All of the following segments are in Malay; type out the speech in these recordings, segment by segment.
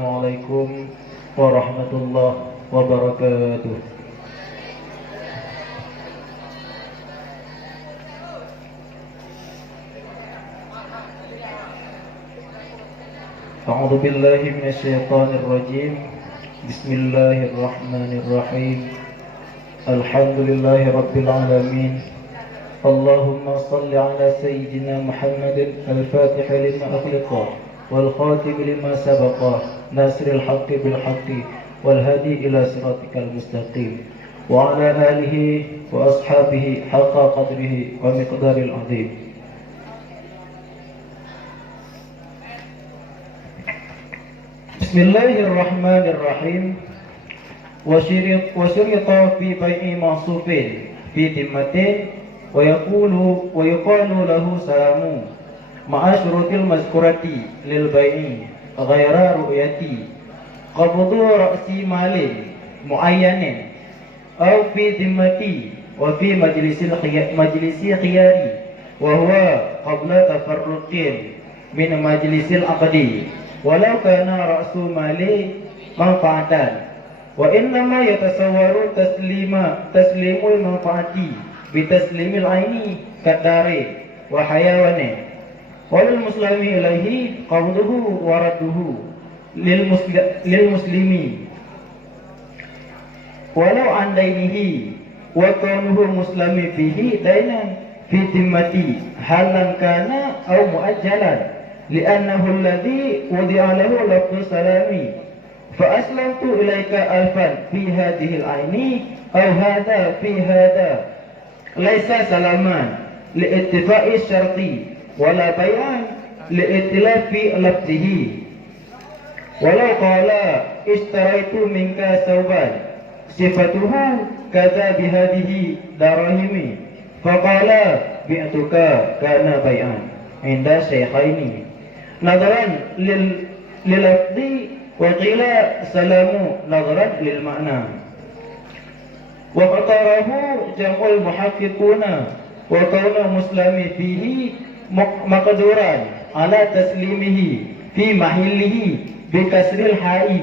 Assalamualaikum warahmatullahi wabarakatuh. A'udzu billahi minasyaitonir rajim. Bismillahirrahmanirrahim. Alhamdulillahi rabbil alamin. Allahumma salli ala sayyidina Muhammadin al-Fatih lima ughliqa wal khatim lima sabaqa nasril haqqi bil haqqi wal hadi ila siratikal mustaqim wa ala alihi wa ashabihi haqqa qadrihi wa miqdaril azim. Bismillahirrahmanirrahim. Wasyirita fi bai'i ma'sufin fi timmatin wa yuqalu lahu salamu ma'asyrutil mazkurati lil bai'i ghaira ru'yati qabdu ra'si malin muayyanin aw fi dimmati wa fi majlisi khiyari wa huwa qabla tafarruqin min majlisil aqdi walau kana ra'su mali manfaatan wa innama yatasawwaru taslimul manfaati bitaslimil aini kadari wa hayawani walil muslimi ilaihi qabduhu wa radduhu lil muslimi walau andainihi wa kaunuhu muslimi fihi dainan fi timmati halan kana aw muajjalan li'annahu alladhi wudi'a lahu lafzu salami fa aslamtu ilaika alfan fi hadhihi al-aini aw hadha fi hadha laysa salaman li'ittifa'i syarti wala bayan li'itilafi lafzihi walau qala ishtaraitu minka sauban sifatuhu kadha bihadihi darahimi faqala bi'tuka kana bayan inda shaykhaini nadaran lil lafzi wa qila salamu nadaran lil ma'na wa qatarahu jam'ul muhaqqiquna wa kauna muslimi fihi maqduran ala taslimihi fi mahillihi bi kasril ha'i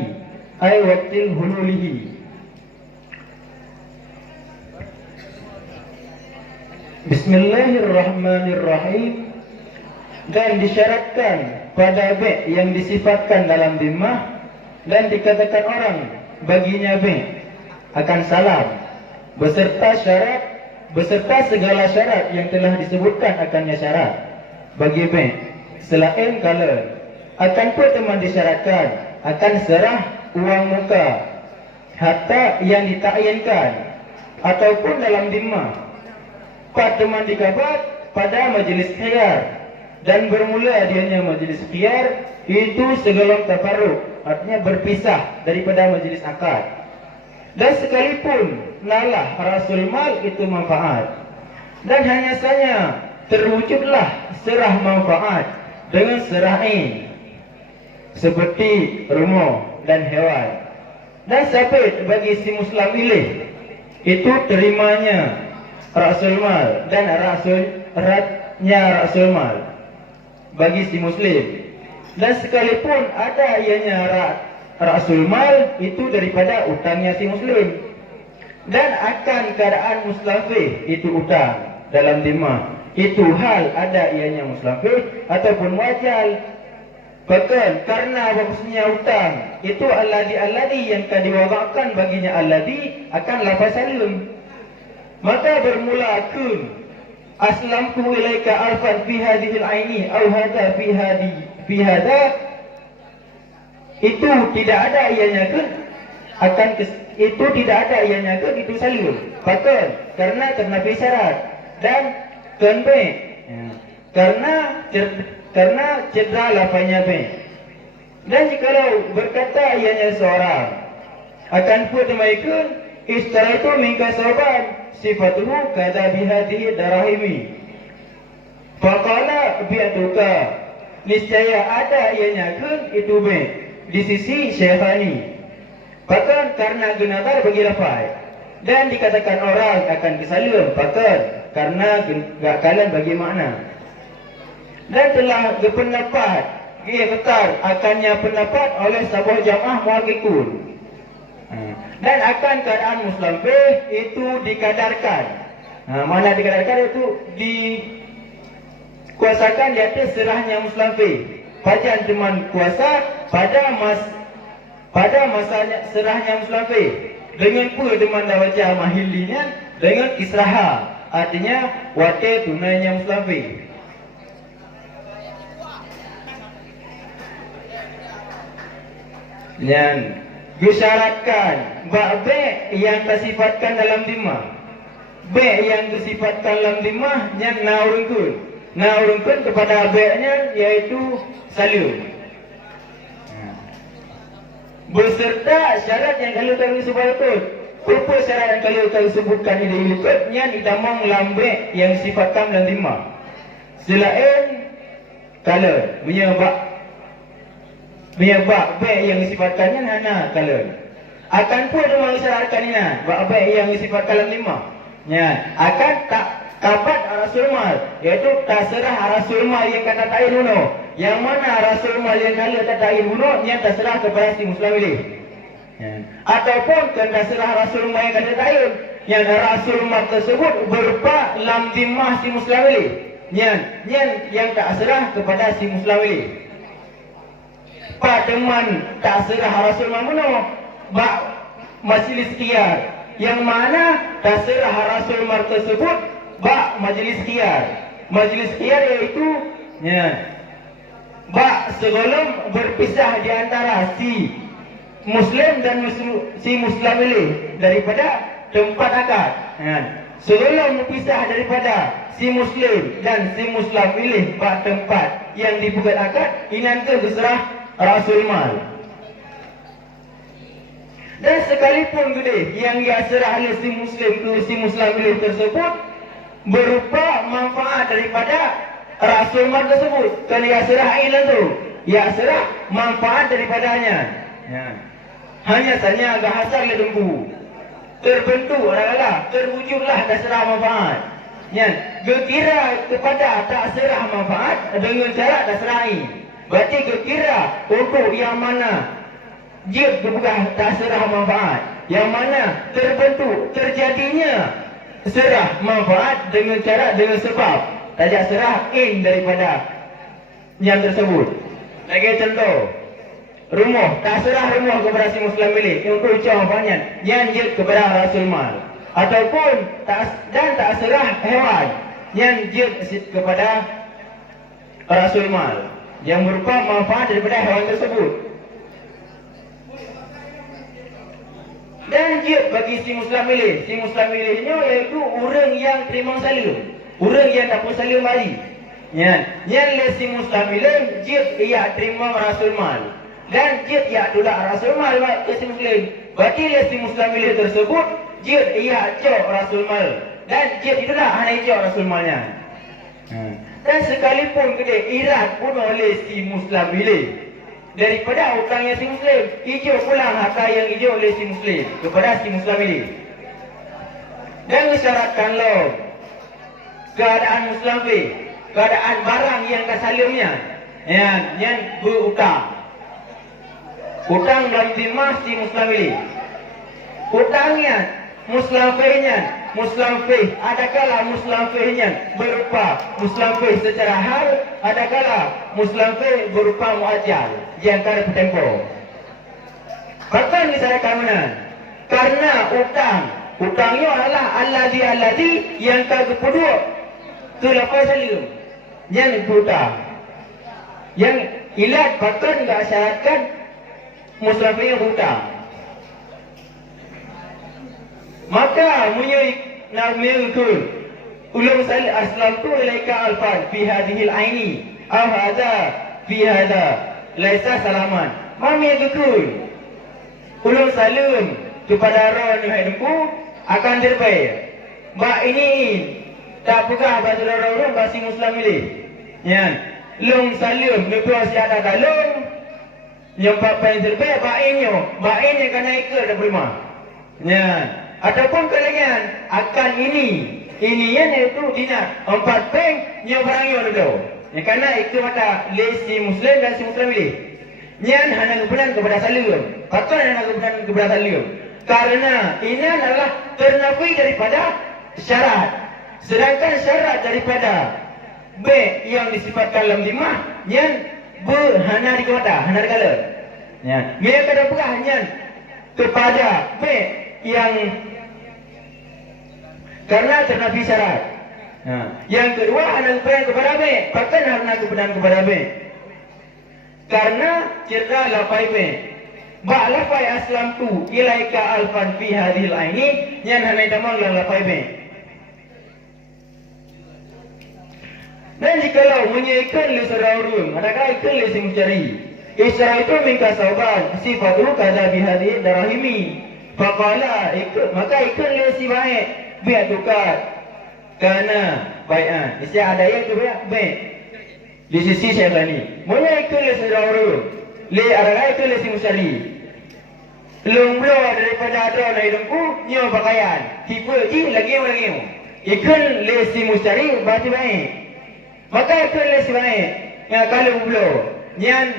ay waqtil hululihi. Bismillahirrahmanirrahim. Dan disyaratkan pada be' yang disifatkan dalam dhimmah dan dikatakan orang baginya be' akan salam beserta segala syarat yang telah disebutkan akannya syarat bagi be' selain kala akan pun teman disyaratkan akan serah uang muka harta yang ditakyinkan ataupun dalam dhimmah pada teman dikabat pada majlis khiyar dan bermula adanya majlis khiyar itu segala tafarruq artinya berpisah daripada majlis akad dan sekalipun nalah rasul mal itu manfaat dan hanya saja terwujudlah serah manfaat dengan serah ain seperti rumah dan hewan dan sabit bagi si muslim ilih itu terimanya rasul mal dan rasul mal bagi si muslim dan sekalipun ada ianya rasul mal itu daripada utangnya si muslim dan akan keadaan muslafih itu utang dalam dhimmah itu hal ada ianya muslafih ataupun muajjal bahkan karena maksudnya utang itu alladhi yang akan diwakafkan baginya alladhi akan lafaz salim maka bermula kun aslamtu ilaika alfan fi hadhil aini aw hadha fi hadha itu tidak ada ianya kun itu tidak ada ianya kun itu salim bahkan karena ternafi syarat dan konbe karena cedera lafaznya be dan jikalau berkata ianya seorang akan pun demikian istaraitu minka sauban sifatuhu kadha bihadihi darahimi faqala bi'tuka niscaya ada ianya kun itu be di sisi syekhani bahkan karena genadar bagi lafaz dan dikatakan orang akan kesalim bahkan karena gak kalian bagi makna dan telah berpendapat betul akannya pendapat oleh sebuah jamaah muhaqqiqun. Dan akan keadaan mustamfih itu dikadarkan. Mana dikadarkan itu dikuasakan di atas serahnya mustamfih. Pada zaman kuasa pada masanya serahnya mustamfih. Dengan pula dengan wajah mahilinya dengan israha, artinya wakil tunainya mustamfih. Dan disyaratkan bab B yang tersifatkan dalam dimah. B yang tersifatkan dalam dimah yang naurungkun kepada B-nya yaitu salim. Beserta syarat yang kalau kami sebutkan. Apa syarat yang kalau kami sebutkan ini yang ditamang lambe yang sifatkan dalam dimah. Selain kalau menyebab B yang disifatkannya hana kalau akan pun ada mensyaratkan ini bab B yang disifatkan dalam dimah. Ya, akan tak kapat arasul mal, iaitu terserah arasul mal yang kata ta'in uno. Yang mana arasul mal yang kalau tak ta'in uno, yang terserah kepada si muslim ini. Ya. Ataupun terserah arasul mal yang kata ta'in, yang arasul mal tersebut berupa lam dimah si muslim ini. Yang tak serah kepada si muslim ini. Pak teman tak serah arasul mal uno, bak majlis qiyar. Yang mana terserah rasul mar tersebut bak majlis qiyar. Majlis qiyar iaitu bak sebelum berpisah di antara si muslim dan si muslim ini daripada tempat akad. Sebelum berpisah daripada si muslim dan si muslim ini bak tempat yang dibuat akad, ini nanti terserah rasul mal. Dan sekalipun gede yang dia serah oleh si muslim ini tersebut berupa manfaat daripada rasul mal tersebut. Kalau dia serah ilan tu, dia serah manfaat daripadanya. Hanya saja agak hasar le lembu. Terbentuk adalah terwujudlah dah serah manfaat. Gekira kepada tak serah manfaat dengan cara dah serai. Berarti gekira untuk yang mana dia bukan tak serah manfaat, yang mana terbentuk terjadinya serah manfaat dengan sebab tajak serah in daripada yang tersebut. Lagi contoh, rumah tak serah rumah kepada si muslim milik untuk ucap manfaatnya yang dia kepada rasul mal, ataupun tak serah hewan yang dia kepada rasul mal yang berupa manfaat daripada hewan tersebut. Dan dia bagi si muslim milihnya iaitu orang yang terima salim, orang yang dapat salim mari. Yang si muslim milih dia terima rasul mal dan dia tidak rasul mal ke si muslim. Berarti si muslim milih tersebut dia cok rasul mal dan dia tidak hanya cok rasul malnya. Dan sekalipun gede irat pun oleh si muslim milih daripada hutangnya si muslim, hijau pulang harta yang hijau oleh si muslim kepada si muslim ini. Dan disyaratkan lo keadaan muslim ini, keadaan barang yang kesalimnya yang berhutang. Hutang dalam dimah si muslim ini. Hutangnya muslim fih adakala muslim fihnya berupa muslim fih secara hal, adakala muslim fih berupa muajjal yang kada bertempo. Bahkan disyaratkan mana? Karena hutangnya adalah alladhi yang kedua terlepas salim yang berhutang. Yang ilat bahkan tidak syaratkan muslim fih yang berhutang. Maka mengikut ulum sal aslam tu ilaika alfan fi hadhihi al-aini aw hadha fi hadha laisa salaman. Mami ikut ulum salim kepada ron hidupku akan terbaik. Ba ini tak pegah bagi orang-orang basi muslim ini. Lung salim lepas ada dalam yang papai terbaik ba ini kena ikut dah prima. Ataupun kalangan akan ini yang itu dinar 4 bank yang barangnya dulu. Yang karena ikut mata si Muslim dan si Muslim ini. Nyan hana kebenaran kepada salim. Patut hana kebenaran kepada salim. Karena ini adalah ternafi daripada syarat. Sedangkan syarat daripada B yang disifatkan dalam dimah, nyan berhana di kota, hana dikala. Ya, dia kada pegah nyan kepada B yang karena ternafi syarat. Yang kedua hana kebenaran kepada B, patut hana kebenaran kepada B. Karena cerita lafai B. Ba lafai aslam tu ilaika alfan fi hadhil aini nyan hana tamang lafai B. Dan jikalau menyiapkan li saraurun, adakah ikan li si mencari? Isra itu minta sauban, sifat itu kada bihadi darahimi. Faqala ikut, maka ikan li si baik, biar tukar. Karena baikan. Isi ada yang tu baik. Di sisi saya tadi, menyiapkan li saraurun, li adakah ikan li si mencari? Lumblo daripada ada na hidungku, nyo pakaian. Tipe ji lagi. Ikan li si mencari, berarti baik. Maka itu adalah sebenarnya yang kalau belum yang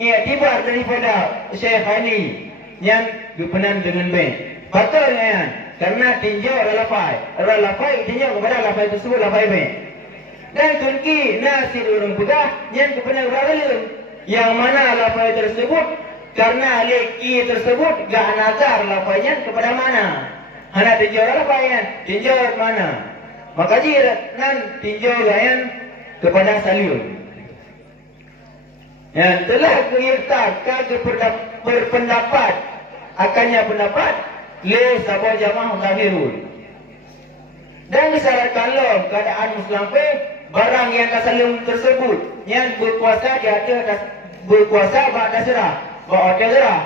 tiba daripada Syekh Ali yang berpenan dengan baik. Patut dengan karena tinjau lafai tinjau kepada lafai tersebut lafai baik. Dan kunki nasir urung pegah yang berpenan kepada yang mana lafai tersebut karena leki tersebut gak nazar lafainya kepada mana. Hanya tinjau lafai tinjau mana. Maka jika nan tinjau layan kepada salim. Yang telah mengirtakan berpendapat akannya pendapat le sabah jamaah zahirun. Dan disyaratkan dalam keadaan Muslim barang yang kasalim tersebut yang berkuasa di atas berkuasa ba'da serah ba'da serah.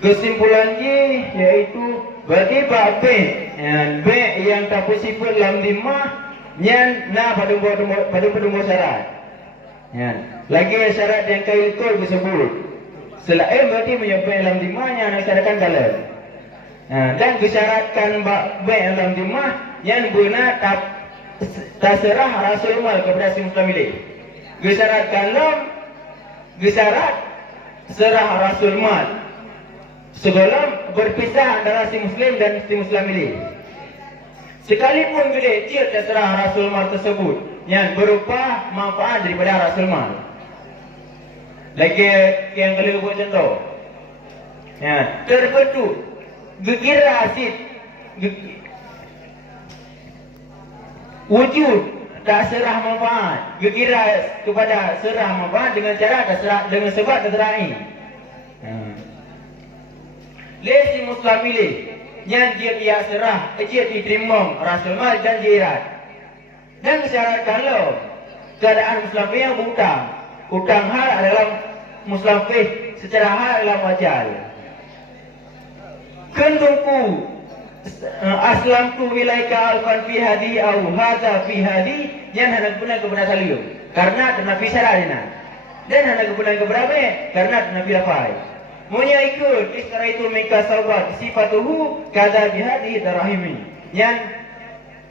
Kesimpulannya yaitu berarti bab B, B yang tak sifat dalam dimah, yang na pada syarat. Lagi syarat yang kau ikut disebut. Selain berarti menyebut dalam dimah yang disyaratkan dalam. Dan disyaratkan bab B dalam dimah yang benar tak serah rasul mal kepada si Muslim ini. Disyaratkan dalam disyarat serah rasul mal. Sebelum berpisah antara si Muslim dan si Muslim ini. Sekalipun bila dia terserah Rasul Mal tersebut yang berupa manfaat daripada Rasul Mal. Lagi yang kali buat contoh. Terbentuk gekira asid wujud tak serah manfaat. Gekira kepada serah manfaat dengan cara tak serah dengan sebab terserah ini. Lesi Muslim ini yang dia serah, dia diterima Rasul Mal dan jirat. Dan syaratkan lo keadaan Muslim yang utang hal adalah Muslim secara hal adalah wajar. Kendungku aslamku ilaika alfan fi hadi au hadza fi hadi yang hendak guna kepada salim karena ternafi syaratnya dan hendak guna kepada karena ternafi lafai. Munya ikut istara itu mika sahabat sifatuhu kada bihadi darahimi yang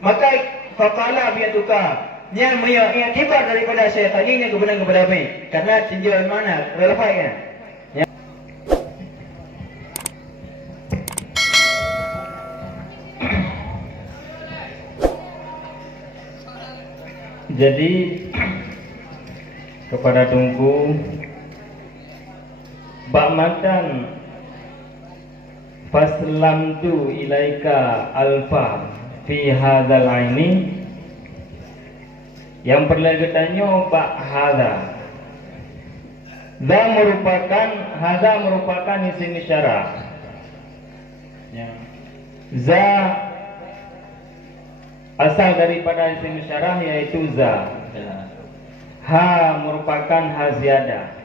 maka faqala biatuka yang munya tiba daripada Syekh Ali yang kepada baik karena tinjauan mana relevannya ya. Jadi kepada tunggu Ba'madan faslamtu ilaika alfa fi hadzal aini yang perlegetannya ba hadza merupakan isim isyarah ya. Za asal daripada isim isyarah yaitu za. Ha merupakan haziada.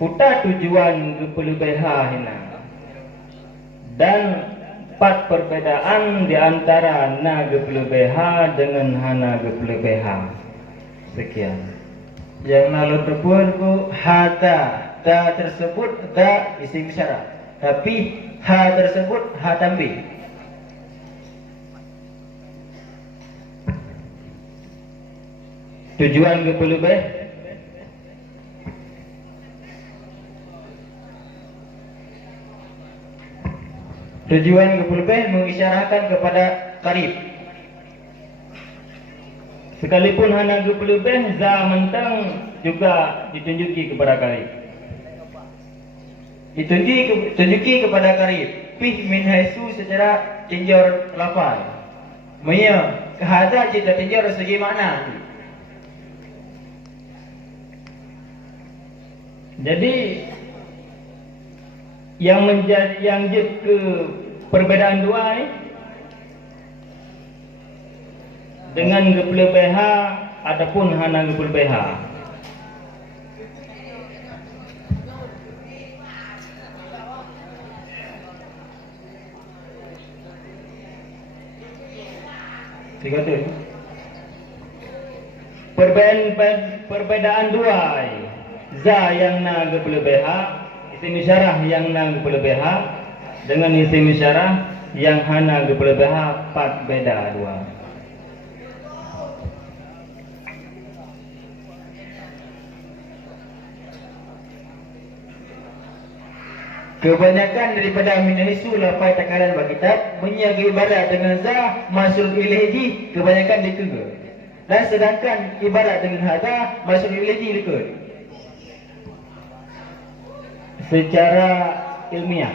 Puta tujuan ke pelebihah hina. Dan Terdapat perbedaan di antara na geplebeha dengan hana geplebeha. Sekian. Yang nalun tepuan ku hata. Ta tersebut ta isim isyarah. Tapi ha tersebut ha tambih. Tujuan gepelebeh Tujuan gepelebeh mengisyarahkan kepada karib. sekalipun hana gepelebeh za mentang juga ditunjuki kepada karib. Tunjuki kepada karib. Pih min haisu secara tinjau lafaz. Maya hada jika tinjau dari segi makna. Jadi yang ke perbedaan dua ini dengan geplebeha ataupun hana geplebeha. Tiga tu. Perbedaan dua ini. Za yang na geplebeha, isim isyarah yang na geplebeha dengan isim isyarah yang hana geplebeha, pat beda dua. Kebanyakan daripada minaisu lafaz takaran kitab menyaga ibarat dengan za masuk ilahi kebanyakan dikega. Dan sedangkan ibarat dengan hada masuk ilahi dikega. Secara ilmiah,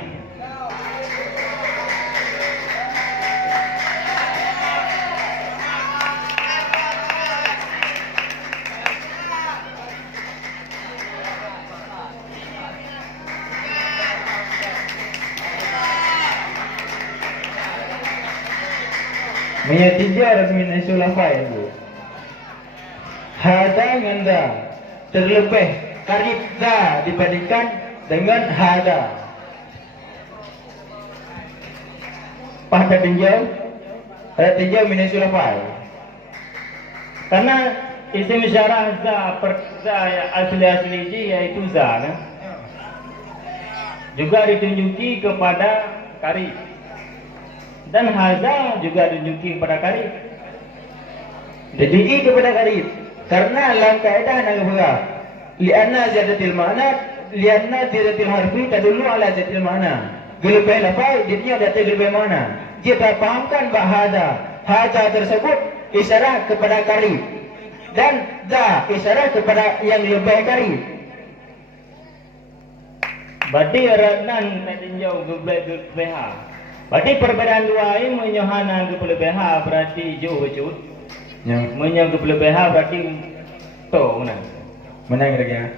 menyatinjar minaisu lafaz itu. Hada nganda terlebih karib za dibandingkan dengan hada. Pada tinjau minaisu lafaz. karena isim isyarah za asli ji yaitu za kan? Juga ditunjuki kepada karib. Dan haza juga ditunjuki kepada karib. Ditunjuki kepada karib. Karena dalam kaedah nagabara lianna ziyadatil makna lianna ziyadatil harfi tadullu ala ziyadatil makna. Gelebih lafaz jadinya ada gelebih makna. Jika fahamkan bahada hada tersebut isyarat kepada karib dan za isyarat kepada yang lebih karib. Berarti ranan tinjau geplebeha. Berarti perbedaan dua ini menyohana geplebeha berarti jauh cut. Yang Menyang geplebeha berarti to menang. menang kira-kira.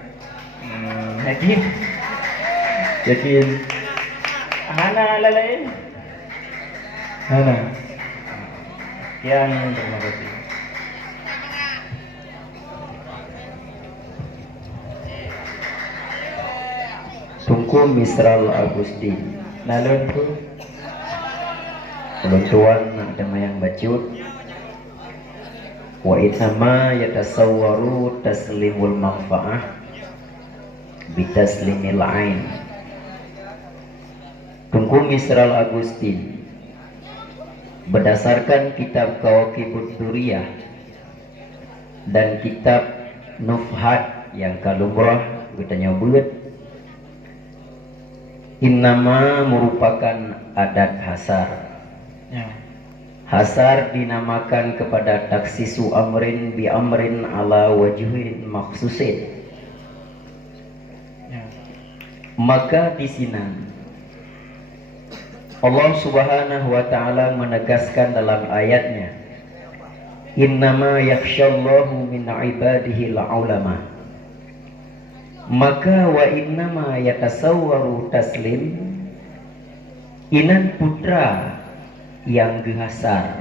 Yakin? Yakin. Hana lalain. Hana. Sekian, terima kasih. Tungku Misral Agustin Nalun ku Peluntuan ada yang bacut wa itama yatasawwaru taslimul manfa'ah bitaslimil ain. Tungku Misral Agustin berdasarkan kitab Kawakibud Duriyah dan kitab Nufhat yang kalumrah kita nyebut innama merupakan adat hasar. ya. Hasar dinamakan kepada taksisu amrin bi amrin ala wajhin maksusin. Ya. Maka di sini Allah Subhanahu wa taala menegaskan dalam ayatnya, innama yakhshallahu min ibadihi al-ulama. Maka wa innama yatasawwaru taslim, inan putra yang gehasar.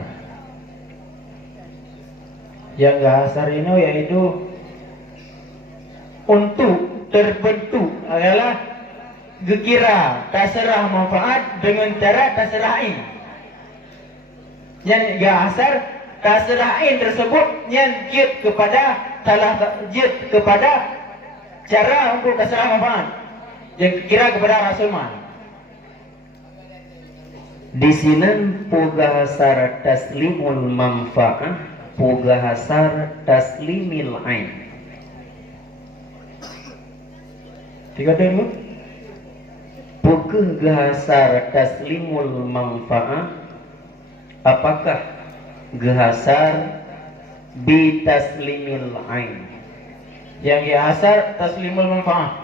Yang gahasar ini yaitu untuk terbentuk adalah gekira terserah manfaat dengan cara terserah ini. Yang gahasar taselain tersebut yang jid kepada jid kepada cara untuk dasar manfaat. Yang kira kepada rasulman. Di sini pugahasar taslimul manfaah, pugahasar taslimil ain. Tiga dulu. Pugahasar taslimul manfaah, apakah gahasar bi taslimil ain? Yang gahasar taslimul manfaat.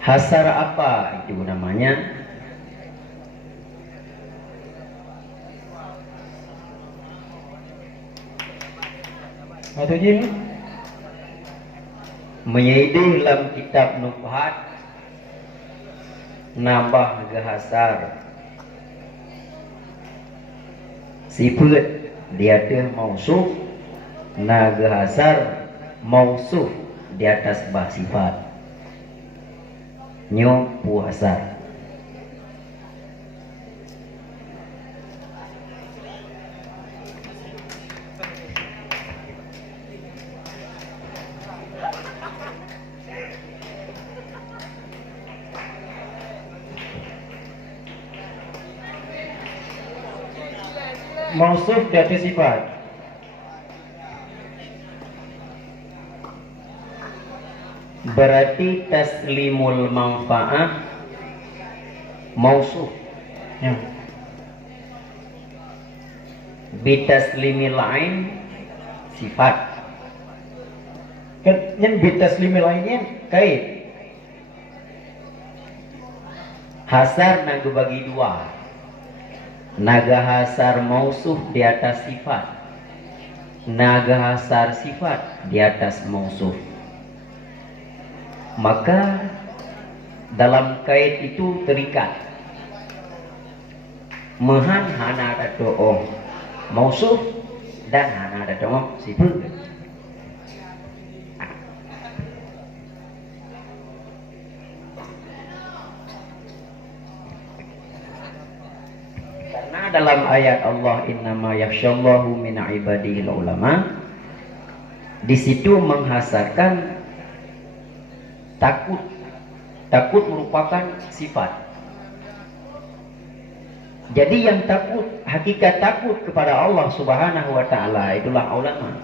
Hasar apa itu namanya? Atau jim? Menyaidih dalam kitab Nubhat nambah gahasar sifat dia teh mausuf, na gahasar mausuf di atas bah sifat nyo puasar. Mausuf di atas sifat. Berarti taslimul manfaah mausuf, Ya. bi taslimil ain sifat. Kan yang bitaslimil lainnya kait. Hasar naga bagi dua. Naga hasar mausuf di atas sifat, naga hasar sifat di atas mausuf. Maka dalam kait itu terikat mehan hana ada doa mausuf dan hana ada doa sifat. Karena dalam ayat Allah innama yakhsyallahu min ibadihil ulama, di situ menghasarkan takut. Takut merupakan sifat. Jadi yang takut, hakikat takut kepada Allah Subhanahu wa taala itulah ulama.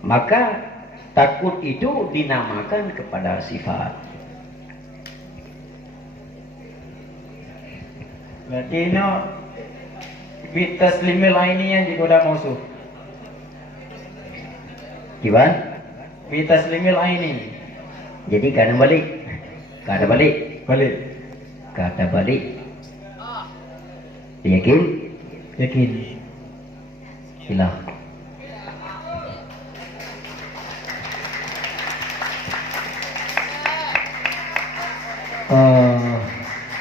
Maka takut itu dinamakan kepada sifat. Berarti ini bitaslimil lainnya yang digoda mausuf. Gimana? Bitaslimil laini. Jadi kada balik. Kada balik. Balik. Kada balik. Yakin? Yakin. Hilang.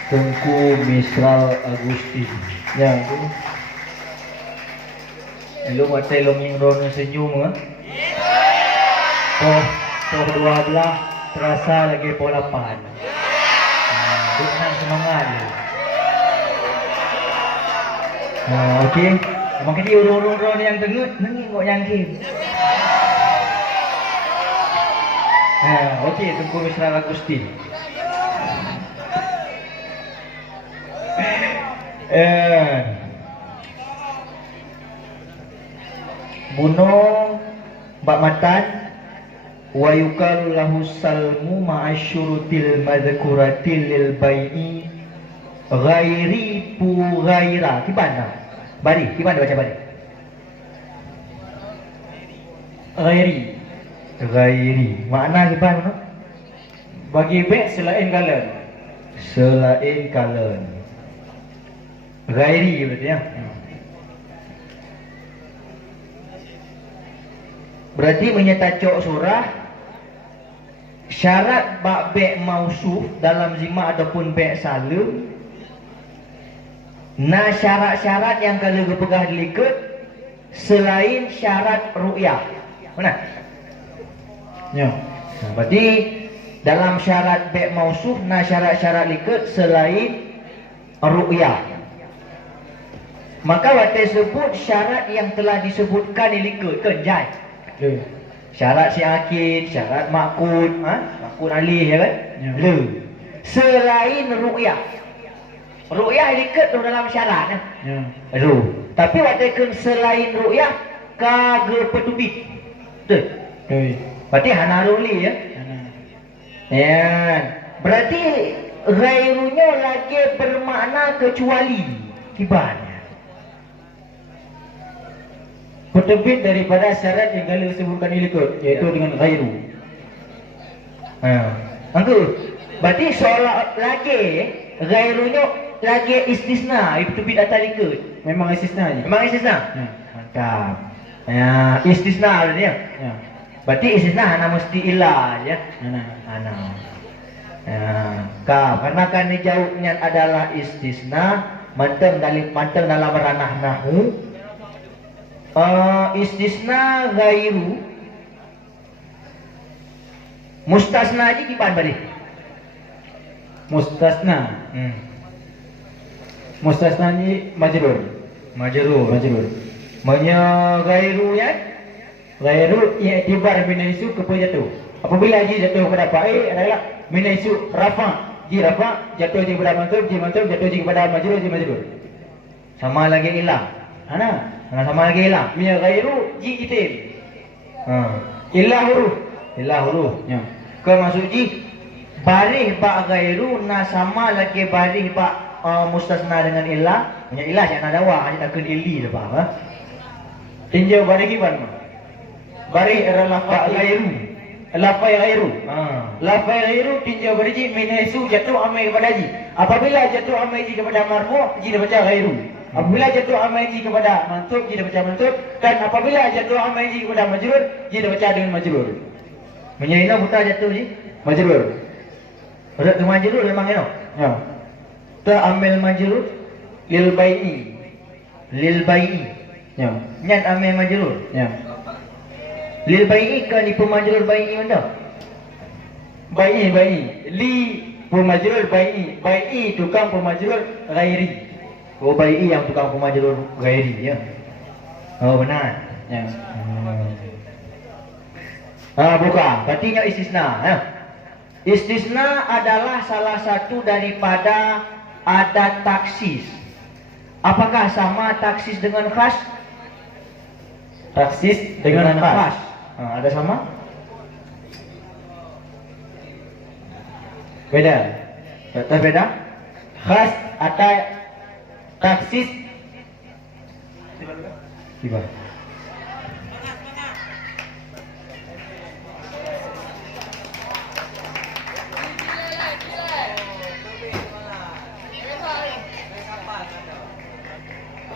Tengku Misral Agustin. Ya. Lu mata lu mingrono senyum ah. Oh, dua belah terasa lagi pola pan. Bukan semangat. Okey. Makin dia urung-urung yang tengut nengok nyangkin. Okey, Tengku Misral Agustin. Buno bak matan wa yukalu lahu salmu ma'asyurutil madhkuratil lil bai'i ghairi pu ghaira. Gimana? Bari, gimana baca bari? Ghairi. Ghairi. Makna gimana? Bagi be selain kalian. Selain kalian. Ghairi berarti ya. Berarti menyetacok surah syarat bak be mausuf dalam zima ataupun be salim. Nah syarat-syarat yang kalau berpegah dilikut selain syarat ru'yah. Mana? Ya. Nah, berarti dalam syarat be mausuf nah syarat-syarat likut selain ru'yah. Maka watai sebut syarat yang telah disebutkan ilikut kenjai. Syarat siakid, syarat makun, makun alih ya kan? Ya. Le. Selain ru'yah. Ru'yah ilikut tu dalam syarat Ya. Ru. Tapi watai selain ru'yah kagak petubit. Betul. Oi. Berarti hana ruli ya. Ana. Ya. Berarti ghairunya lagi bermakna kecuali kibarnya. Petebit daripada syarat yang kali disebutkan ilikut, yaitu dengan ghairu. Angku. Berarti seolah lagi ghairunya lagi istisna, petebit atas ikut. Memang istisna je. Memang istisna? Ya. Mantap. Ya, istisna berarti ya. Ya. Berarti istisna hana mesti ilah ya. Ana. Ya, karena kan jauhnya adalah istisna, manteng dalam ranah nahu. Istisna ghairu. Mustasna aja gimana balik? Mustasna. Mustasna ni majrur. Majrur. Manya ghairu ya? Ghairu i'tibar min isu kepada jatuh. Apabila ji jatuh kepada fa'il adalah min isu rafa. Ji rafa jatuh ji kepada mansub, ji mansub jatuh ji kepada majrur, ji majrur. Sama lagi ilah. Ana. Sama lagi ilah. Min ghairu ji itim. Ilah huruf. Ya. Ke maksud ji barih ba ghairu na sama lagi barih ba mustasna dengan ilah. Punya ilah yang ada wa hanya tak kena ili dah faham ah. Tinjau bari kiban mah. Bari adalah fa ghairu. Lafai ghairu. Lafai ghairu tinjau bari ji min isu jatuh amai kepada ji. Apabila jatuh amai ji kepada marfu, ji dah baca ghairu. Apabila jatuh amai ji kepada mansub, ji dah baca mansub, dan apabila jatuh amai ji kepada majrur, ji dah baca dengan majrur. Menyaina buta jatuh ji. Majrur. Udah ke majrur memang ino. Ya. Ta amil majrur Lil bai'i. lil bai'i. Ya. Nyan amil majrur. Ya. Lil bai'i kan di pemajrur bai'i mana? Bai'i. Li pemajrur bai'i. Bai'i tukang pemajrur ghairi. Oh bai'i yang tukang pemajrur ghairi ya. Oh benar. Ya. Bukan. Berarti nya istisna ya. Istisna adalah salah satu daripada adat taksis. Apakah sama taksis dengan khas? Taksis dengan khas. Ada sama? Beda. Tak beda? Khas atau taksis. Tiba.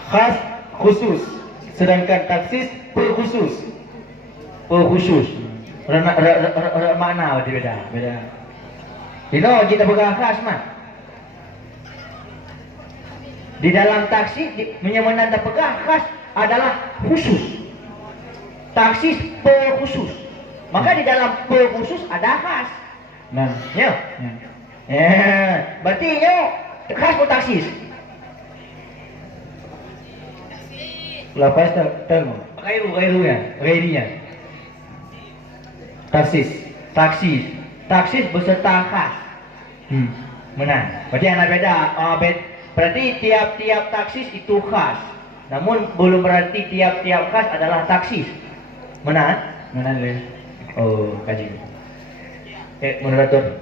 Khas khusus, sedangkan taksis perkhusus. Makna berarti beda. Beda. Dino kita pegang khas mah. Di dalam taksis menyemenan tak pegang khas adalah khusus. Taksis perkhusus. Maka di dalam perkhusus ada khas. Nah. Ya. Ya. Berarti nyo khas pun taksis. Lepas termu. Ghairinya. Taksis. Taksis beserta khas. Menang. Berarti anak beda. Berarti tiap-tiap taksis itu khas. Namun belum berarti tiap-tiap khas adalah taksis. Menang? Mana le? Oh, kaji. Moderator.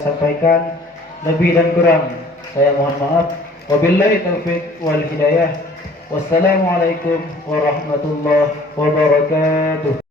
Sampaikan lebih dan kurang saya mohon maaf. Wabillahi taufik wal hidayah. Wassalamualaikum warahmatullahi wabarakatuh.